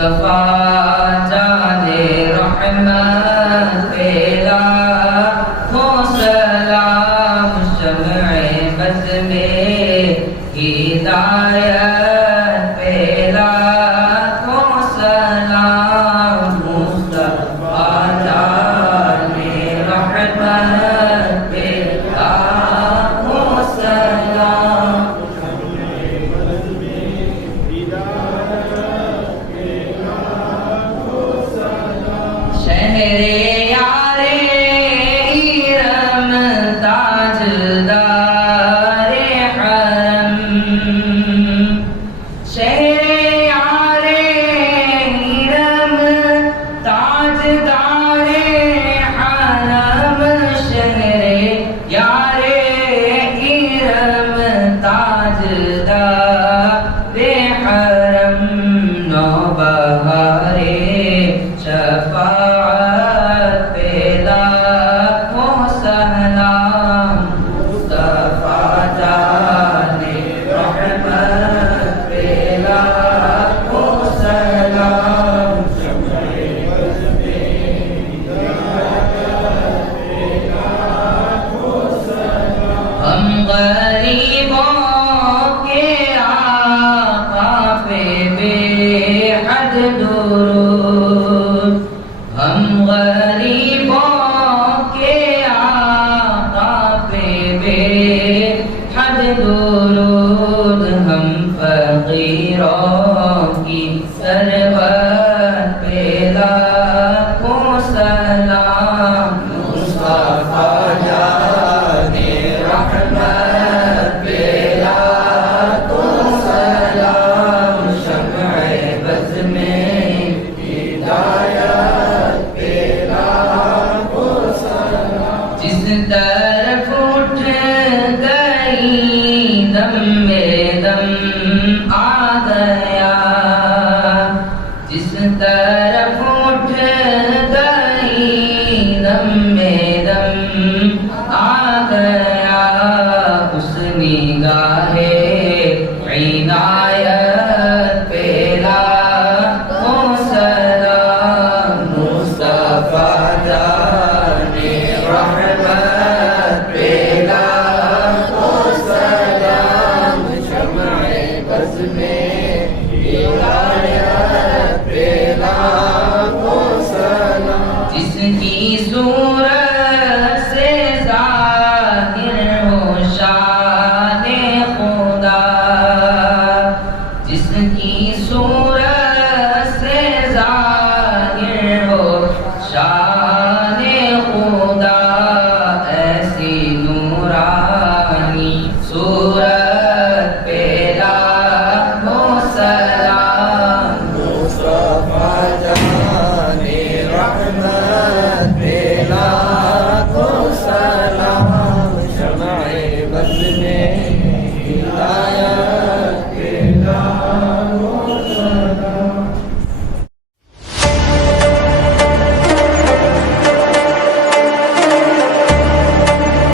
मुस्तफा जाने रहमत पे लाखों सलाम शम्ए बज़ में हिदायत पे लाखों सलाम मुस्तफा जाने रहमत पे लाखों सलाम शहरे यारे इरम ताजदारे हरम शहरे यारे इरम ताजदारे हरम शहरे यारे इरम ताजदारे हरम नौबहारे शफाअत पे लाखों सलाम मुस्तफा जाने रहमत पे लाखों सलाम हम गरीबों के आका पे बेहद दुरूद हम गरीबों के आका पे बेहद दुरूद हम फकीरों की सरबत पे लाखों सलाम मुस्तफा जाने रहमत पे लाखों सलाम शम्ए बज़ में हिदायत पे लाखों सलाम जिस तरफ उठ गई दम में दम आ गया जिस तरफ उठ गई दम में दम आ गया उस निगाहे इनायत पे लाखों सलाम मुस्तफा जाने रहमत पे लाखों सलाम शम्ए बज़ में